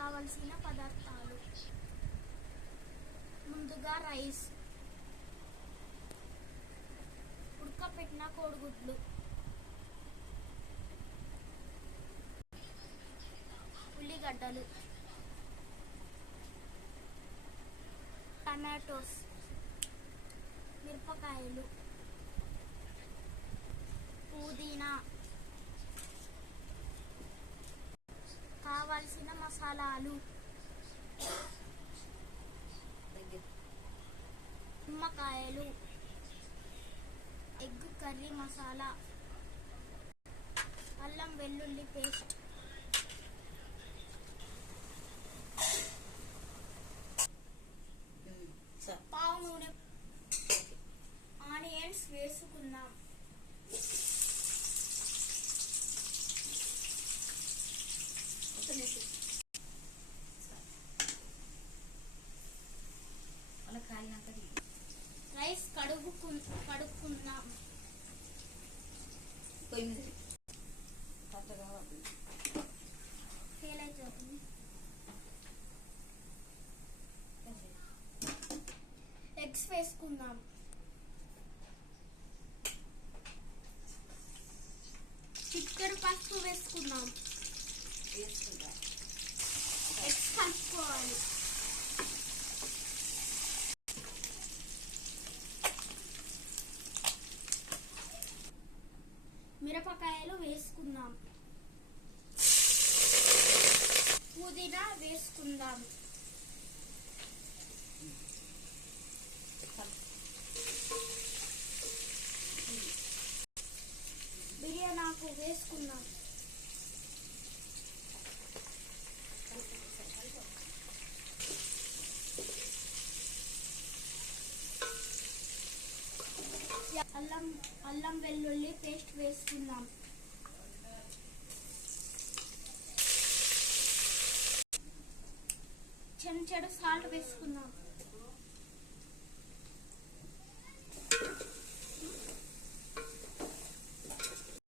కావలసిన పదార్థాలు: ముందుగా రైస్, ఉడకపెట్టిన కోడిగుడ్లు, ఉల్లిగడ్డలు, టమాటోస్, మిరపకాయలు, పుదీనా, కావాల్సిన మసాలాలు, నిమ్మకాయలు, ఎగ్ కర్రీ మసాలా, అల్లం వెల్లుల్లి పేస్ట్, పావు నూనె, ఆనియన్స్ వేసుకుందాం. రైస్ కడుక్కుందాం. ఫెయిల్ అయిపోతుంది. ఎగ్స్ వేసుకుందాం. చిటికెడు పసుపు వేసుకుందాం. ఎగ్స్ కలుపుకోవాలి. మిరపకాయలు వేసుకుందాం. పుదీనా వేసుకుందాం. బిర్యానీ ఆకు వేసుకుందాం. అల్లం వెల్లుల్లి పేస్ట్ వేసుకుందాం. చెంచాడు సాల్ట్ వేసుకుందాం.